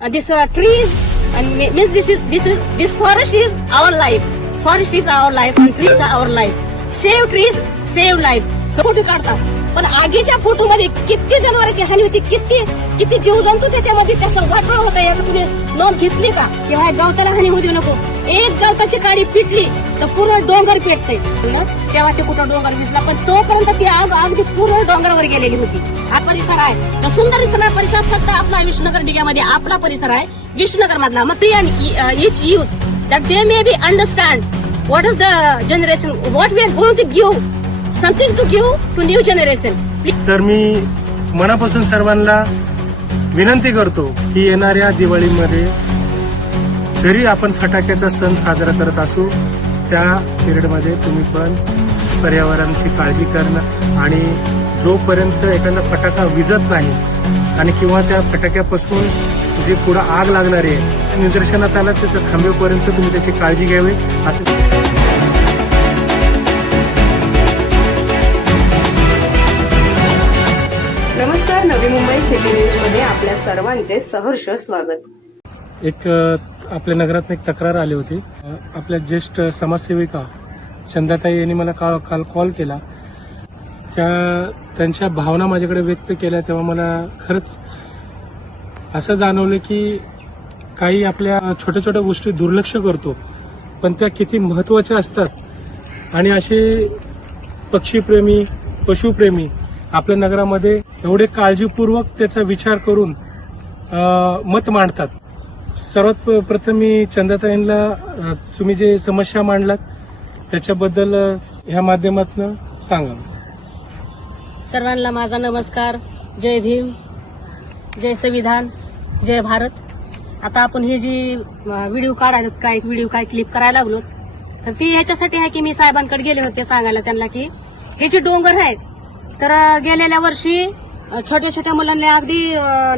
This uh, trees and means this is this is this forest is our life. Forest is our life and trees are our life. Save trees, save life. So photo काढतात पण आगीच्या photo मध्ये किती जनावरांची हानी होती किती किती जीवजंतू त्याच्यामध्ये त्याचा वाटोळ होता याचं तुम्ही नोंद घेतली का किंवा ह्या गवताला हानी होऊ देऊ नको एक गवताची काडी पिटली तर पूर्ण डोंगर पेटते. तेव्हा ते कुठं डोंगर विजला पण तोपर्यंत ती आग अगदी पूर्ण डोंगरावर गेलेली होती. हा परिसर आहे. तर सुंदर दिसणारा परिसर फक्त आपला विष्णुनगर डिग्यामध्ये आपला परिसर आहे. विष्णुनगर मधला मग ते each youth that they may be understand what is the generation what we are going to give something to give to new generation तर मी मनापासून सर्वांना विनंती करतो की येणाऱ्या दिवाळीमध्ये जरी आपण फटाक्याचा सण साजरा करत असू त्या पिरियडमध्ये तुम्ही पण पर्यावरणाची काळजी करणं आणि जोपर्यंत एखादा फटाका विजत नाही आणि किंवा त्या फटाक्यापासून जे पुढं आग लागणारी आहे निदर्शनात आला तर त्या थांबेपर्यंत तुम्ही त्याची काळजी घ्यावी असं नमस्कार नवी मुंबई सिटी न्यूजमध्ये आपल्या सर्वांचे सहर्ष स्वागत. एक आपल्या नगरात एक तक्रार आली होती. आपल्या ज्येष्ठ समाजसेविका चंदाताई यांनी मला का- काल कॉल केला. त्या त्यांच्या भावना माझ्याकडे व्यक्त केल्या तेव्हा मला खरंच असं जाणवलं की काही आपल्या छोट्या छोट्या गोष्टी दुर्लक्ष करतो पण त्या किती महत्त्वाच्या असतात. आणि असे पक्षीप्रेमी पशुप्रेमी आपल्या नगरामध्ये एवढे काळजीपूर्वक त्याचा विचार करून मत मांडतात. सर्वात प्रथम मी चंदाताईंना तुम्ही जे समस्या मांडलात त्याच्याबद्दल ह्या माध्यमातून सांगा. सर्वांना माझा नमस्कार. जय भीम. जय संविधान. जय भारत. आता आपण हे जी व्हिडिओ काढायला काय व्हिडिओ काय क्लिप करायला लागलो तर ती याच्यासाठी आहे की मी साहेबांकडे गेले होते सांगायला त्यांना की हे जे डोंगर आहेत तर गेलेल्या वर्षी छोट्या छोट्या मुलांना अगदी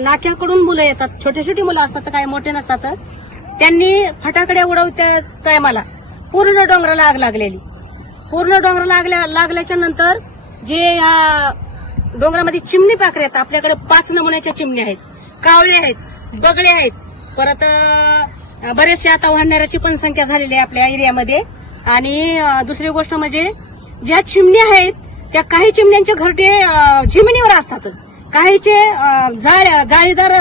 नाक्याकडून मुलं येतात. छोटे छोटी मुलं असतात तर मोठे नसतात. त्यांनी फटाकडे उडवत्या टायमाला पूर्ण डोंगराला आग लागलेली. पूर्ण डोंगर लागल्या लागल्याच्या नंतर जे या डोंगरामध्ये चिमणी पाखरे आहेत आपल्याकडे पाच नमुन्याच्या चिमण्या आहेत. कावळे आहेत बगळे आहेत. परत बरेचसे आता वाहणाऱ्याची पण संख्या झालेली आहे आपल्या एरियामध्ये. आणि दुसरी गोष्ट म्हणजे ज्या चिमण्या आहेत त्या काही चिमण्यांचे घरटे अं, जिमिनीवर असतात. काहीचे जाळीदार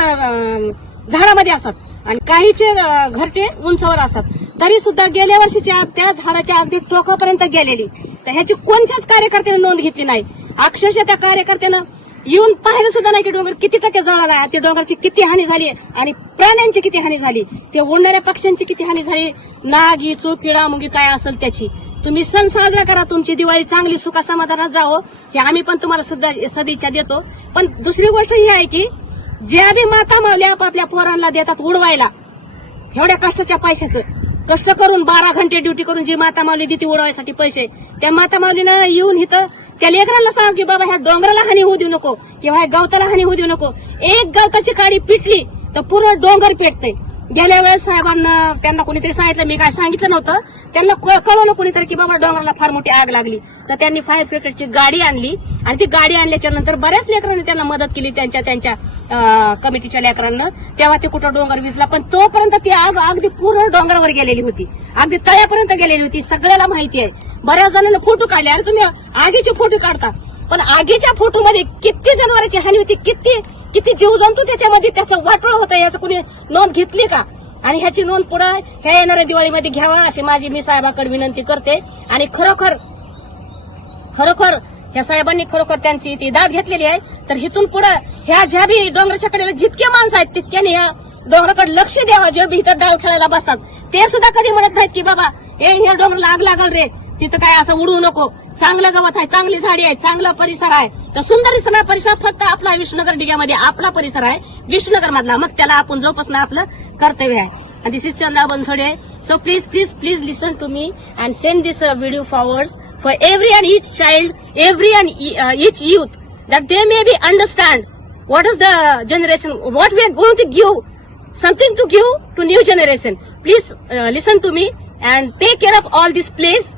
झाडामध्ये असतात. आणि काहीचे घरटे उंचावर असतात. तरी सुद्धा गेल्या वर्षीच्या त्या झाडाच्या अगदी टोकापर्यंत गेलेली. तर ह्याची कोणत्याच कार्यकर्त्याने नोंद घेतली नाही. अक्षरशः त्या कार्यकर्त्यानं येऊन पाहिलं सुद्धा नाही की डोंगर किती टक्के जळाला आहे. त्या डोंगरची किती हानी झाली आणि प्राण्यांची किती हानी झाली. ते उडणाऱ्या पक्ष्यांची किती हानी झाली. नाग इचू किडा मुंगी काय असेल त्याची. तुम्ही सण साजरा करा तुमची दिवाळी चांगली सुखा समाधानात जावं. हे आम्ही पण तुम्हाला सुद्धा सदिच्छा देतो. पण दुसरी गोष्ट ही आहे की ज्या बी माता मावल्या आपापल्या पोरांना देतात उडवायला एवढ्या कष्टाच्या पैशाचं. कष्ट करून बारा घंटे ड्युटी करून जी माता माऊली देते उडवायसाठी पैसे त्या माता माऊलीनं येऊन इथं त्या लेकराला सांग की बाबा ह्या डोंगराला हानी होऊ देऊ नको किंवा ह्या गवताला हानी होऊ देऊ नको. एक गवताची काडी पिटली तर पूर्ण डोंगर पेटते गेल्या वेळेस साहेबांना त्यांना कोणीतरी सांगितलं मी काय सांगितलं नव्हतं. त्यांना क- कळवलं कोणीतरी की बाबा डोंगराला फार मोठी आग लागली. तर त्यांनी फायर ब्रिगेडची गाडी आणली आणि ती गाडी आणल्याच्या नंतर बऱ्याच लेकरांनी त्यांना मदत केली त्यांच्या त्यांच्या कमिटीच्या लेकरांना. तेव्हा ते कुठं डोंगर विजला पण तोपर्यंत ती आग अगदी पूर्ण डोंगरावर गेलेली होती. अगदी तळ्यापर्यंत गेलेली होती सगळ्याला माहिती आहे. बऱ्याच जणांना फोटो काढले. अरे तुम्ही आगीचे फोटो काढता. पण आगीच्या फोटोमध्ये किती जनावरांची हानी होती किती किती जीवजंतू त्याच्यामध्ये त्याचं वाटोळ होतं याचं कुणी नोंद घेतली का? आणि ह्याची नोंद पुढे ह्या येणाऱ्या दिवाळीमध्ये घ्यावा अशी माझी मी साहेबाकडे विनंती करते. आणि खरोखर खरोखर ह्या साहेबांनी खरोखर त्यांची ती दाद घेतलेली आहे. तर हिथून पुढे ह्या ज्या बी डोंगराच्या कडेला जितके माणसं आहेत तितक्याने ह्या डोंगराकडे लक्ष द्यावा. जे बी इथं डाव खेळायला बसतात ते सुद्धा कधी म्हणत नाहीत की बाबा ए ह्या डोंगर लाग लागल रे. तिथं काय असं उडू नको. चांगलं गवत आहे चांगली झाडी आहे चांगला परिसर आहे. तर सुंदर दिसणार परिसर फक्त आपला विष्णुनगर डिग्यामध्ये आपला परिसर आहे. विष्णुनगर मधला मग त्याला आपण जोपासणं आपलं कर्तव्य आहे. This is Chandra Bansode. So please please please listen to me and send this video forward for every and each child every and each youth that they may be understand what is the generation what we are going to give something to give to new generation please listen to me and take care of all this place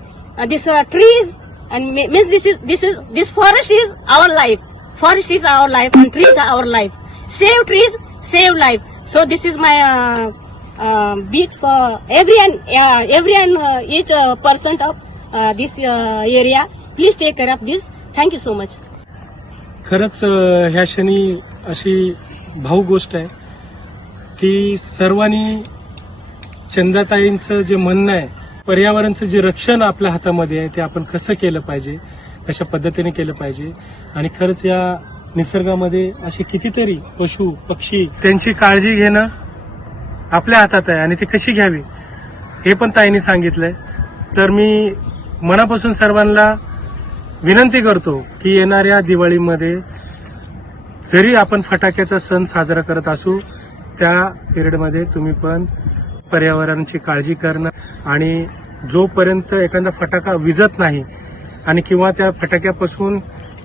this uh, trees, and means this is this is this forest is our life. Forest is our life and trees are our life. Save trees, save life. So this is my uh, uh, beat for every and uh, every and uh, each uh, percent of uh, this uh, area. Please take care of this. Thank you so much. खरंच ह्या क्षणी अशी भाऊ गोष्ट आहे की सर्वांनी चंदाताईंचं जे म्हणणं आहे पर्यावरणचं जे रक्षण आपल्या हातामध्ये आहे ते आपण कसं केलं पाहिजे कशा पद्धतीने केलं पाहिजे आणि खरंच या निसर्गामध्ये असे कितीतरी पशु पक्षी त्यांची काळजी घेणं आपल्या हातात आहे आणि ती कशी घ्यावी हे पण ताईंनी सांगितलंय. तर मी मनापासून सर्वांना विनंती करतो की येणाऱ्या दिवाळीमध्ये जरी आपण फटाक्याचा सण साजरा करत असू त्या पिरियडमध्ये तुम्ही पण पर्यावरणाची काळजी करणं आणि जोपर्यंत एखादा फटाका विजत नाही आणि किंवा त्या फटाक्यापासून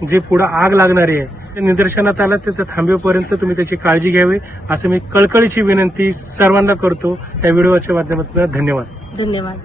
जे पुढे आग लागणारी आहे ते निदर्शनात आलं तर ते थांबेपर्यंत तुम्ही त्याची काळजी घ्यावी असं मी कळकळीची विनंती सर्वांना करतो. या व्हिडिओच्या माध्यमातून धन्यवाद. धन्यवाद.